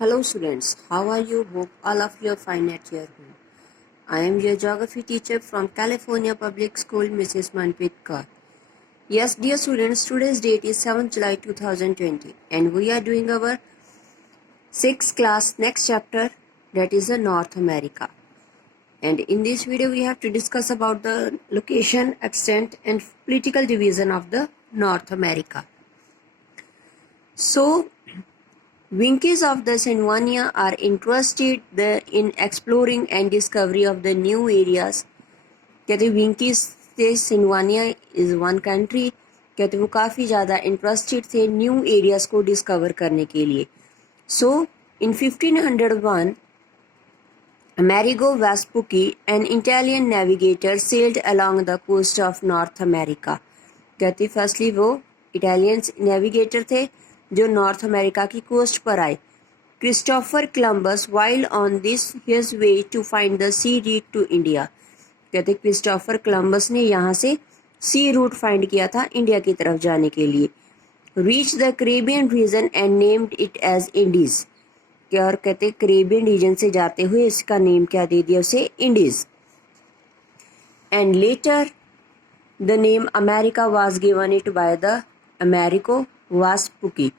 Hello students, how are you? Hope all of you are fine at your home. I am your geography teacher from California Public School, Mrs. Manpreet Kaur. Yes, dear students, today's date is 7th July 2020 and we are doing our 6th class next chapter, that is the North America. And in this video we have to discuss about the location, extent and political division of the North America. So Winkies of the Sinwania are interested in exploring and discovery of the new areas. कहते Winkies से सिनवानिया is one country कहते वो काफ़ी ज़्यादा interested थे new areas को discover करने के लिए. सो इन 1501 Amerigo Vespucci, an Italian navigator, sailed along the coast of North America. कहते फर्स्टली वो इटालियन नेविगेटर थे जो नॉर्थ अमेरिका की कोस्ट पर आए. Christopher Columbus while on this his way to find the sea route to India. कहते Christopher Columbus ने यहाँ से सी रूट फाइंड किया था इंडिया की तरफ जाने के लिए. Reach the Caribbean region and named it as Indies. और कहते कैरेबियन रीजन से जाते हुए इसका नेम क्या दे दिया उसे, Indies. And later the name America was given it by the Americo Vespucci.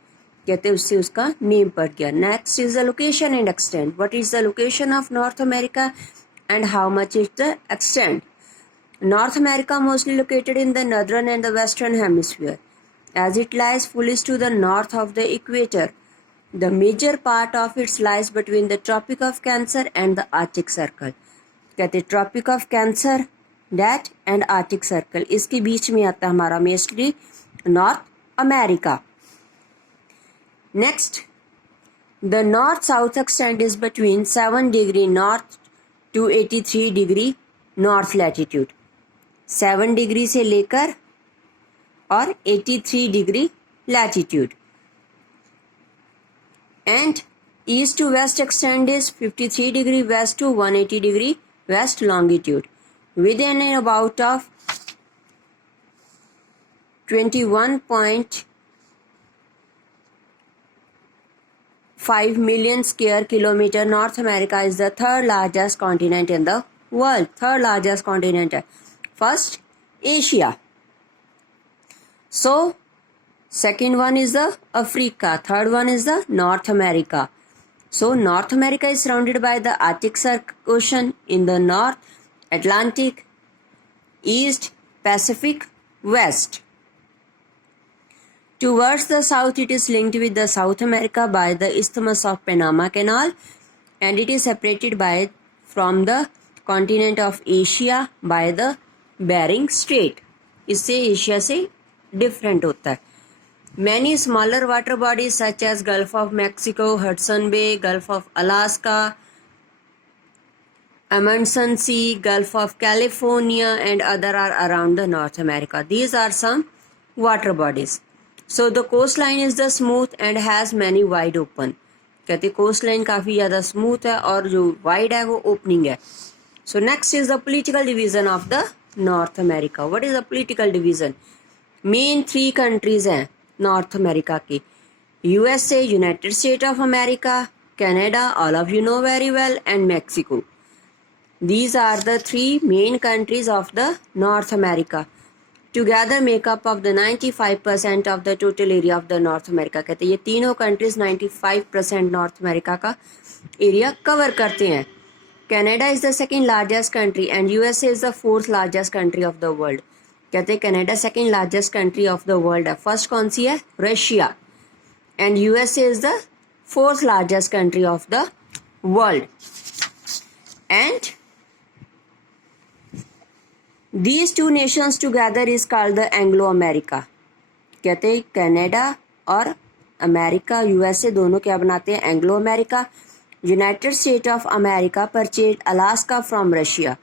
कहते उससे उसका नेम पड़ गया. Next is the location and extent. What is the location of North America and how much is the extent. North America mostly located in the northern and the western hemisphere, as it lies fullest to the north of the equator. The major part of it lies between the Tropic of Cancer and the Arctic Circle. कहते Tropic of Cancer that and Arctic Circle, इसके बीच में आता हमारा mostly north America. Next, the north-south extent is between 7 degree north to 83 degree north latitude. 7 degree से लेकर और 83 degree latitude. And east to west extend is 53 degree west to 180 degree west longitude with an about of 21.5 million square kilometer. North America is the third largest continent in the world. Third largest continent. First, Asia. So, second one is the Africa. Third one is the North America. So, North America is surrounded by the Arctic Ocean in the north, Atlantic, east, Pacific, west. Towards the south, it is linked with the South America by the Isthmus of Panama Canal, and it is separated from the continent of Asia by the Bering Strait. इससे Asia से different होता है. Many smaller water bodies such as Gulf of Mexico, Hudson Bay, Gulf of Alaska, Amundsen Sea, Gulf of California and other are around the North America. These are some water bodies. So the coastline is the smooth and has many wide open. कहते coastline काफ़ी ज़्यादा smooth है और जो wide है वो opening है. So next is the political division of the North America. What is the political division? Main 3 countries हैं North America के. USA, United States of America, Canada, all of you know very well, and Mexico. These are the 3 main countries of the North America. Together make up of the 95% of the total area of the North America. कहते ये तीनों countries 95% North America का area cover करते हैं. Canada is the second largest country and USA is the fourth largest country of the world. कहते हैं Canada second largest country of the world है. First कौन सी है? Russia. And USA is the fourth largest country of the world. And these two nations together is called the Anglo-America. कहते हैं Canada और America USA दोनों क्या बनाते हैं? Anglo America. United State of America purchase Alaska from Russia.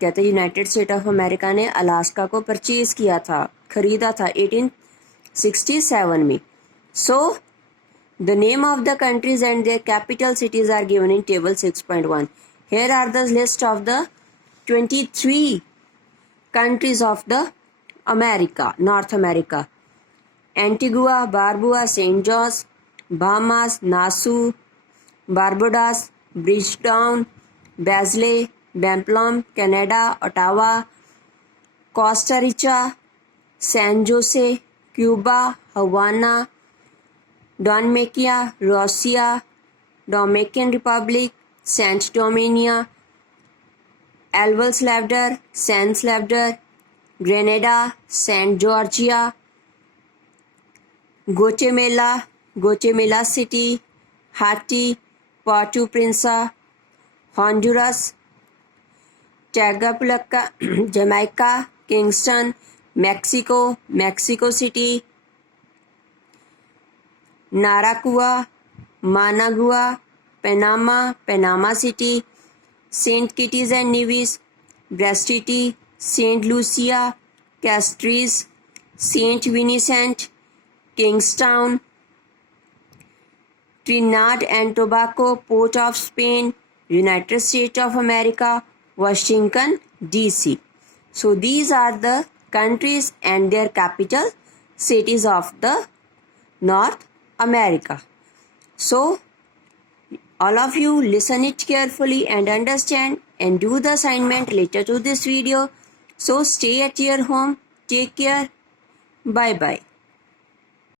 कहते हैं United State of America ने अलास्का को परचेज किया था, खरीदा था 1867 में. So the name of the countries and their capital cities are given in table 6.1. Here are the list of the 23 countries of the America, North America. Antigua, Barbuda, St. George, Bahamas, Nassau, Barbados, Bridgetown, Basel, Pamplona, Canada, Ottawa, Costa Rica, San Jose, Cuba, Havana, Dominica, Russia, Dominican Republic, Saint Domingue, Alval Salvador, San Salvador, Grenada, Saint Georgia, Guatemala City, Haiti, Port-au-Prince, Honduras, Tagapulca, Jamaica, Kingston, Mexico, Mexico City, Nicaragua, Managua, Panama, Panama City, Saint Kitts and Nevis, Brest, Saint Lucia, Castries, Saint Vincent, Kingstown, Trinidad and Tobago, Port of Spain, United States of America, Washington, D.C. So these are the countries and their capital cities of the North America. So all of you listen it carefully and understand and do the assignment related to this video. So stay at your home. Take care. Bye bye.